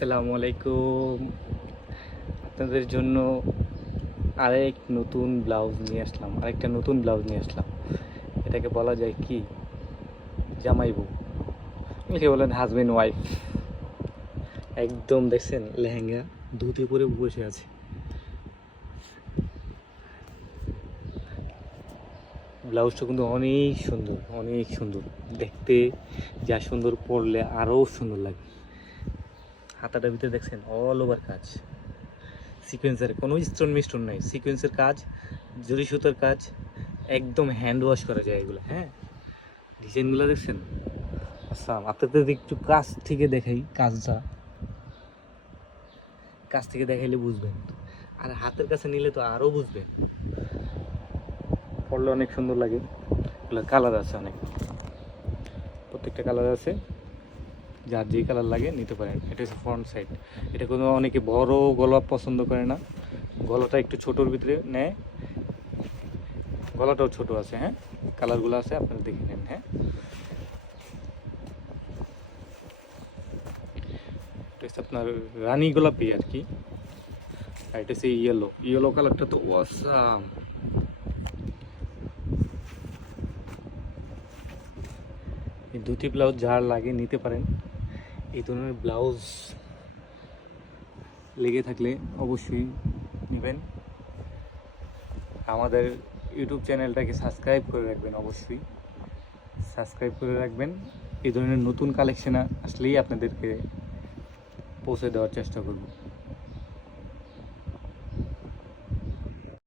আসসালামু আলাইকুম। আপনাদের জন্য আরেক নতুন ব্লাউজ নিয়ে আসলাম, আরেকটা নতুন ব্লাউজ নিয়ে আসলাম। এটাকে বলা যায় কি? জামাইবু একে বলেন হাজব্যান্ড ওয়াইফ একদম দেখছেন, লেহেঙ্গা ধুতি পরে বসে আছে। ব্লাউজটা কিন্তু অনেক সুন্দর অনেক সুন্দর। দেখতে যা সুন্দর পরলে আরও সুন্দর লাগে। হাতাটার ভিতরে দেখছেন অল ওভার কাজ। সিকোয়েন্সের কোনো স্টোন মিস্টোন নাই। সিকোয়েন্সের কাজ জরি সুতোর কাজ, একদম হ্যান্ড ওয়াশ করা যায় এগুলো হ্যাঁ? ডিজাইনগুলো দেখছেন? আচ্ছা আপনাদের একটু কাজ থেকে দেখাই কাজটা। কাজ থেকে দেখাইলে বুঝবেন। আর হাতের কাছে নিলে তো আরও বুঝবেন। পড়লে অনেক সুন্দর লাগে। এগুলো কালার আছে অনেক। প্রত্যেকটা কালার আছে। যার যে কালার লাগে নিতে পারেন। এটা হচ্ছে ফ্রন্ট সাইড এটা কোনো অনেকে বড় গলা পছন্দ করে না। গলাটা একটু ছোটোর ভিতরে নেয়। গলাটাও ছোট আছে হ্যাঁ? কালারগুলো আছে, আপনারা দেখে নেন হ্যাঁ? আপনার রানী গোলাপি আর কি। আর এটা হচ্ছে ইয়েলো ইয়েলো কালারটা তো ওয়াসাম এই দুটি ব্লাউজ যার লাগে নিতে পারেন। এই ধরনের ব্লাউজ লেগে থাকলে অবশ্যই নেবেন। আমাদের ইউটিউব চ্যানেলটাকে সাবস্ক্রাইব করে রাখবেন অবশ্যই। সাবস্ক্রাইব করে রাখবেন। এই ধরনের নতুন কালেকশন আসলেই আপনাদেরকে পৌঁছে দেওয়ার চেষ্টা করব।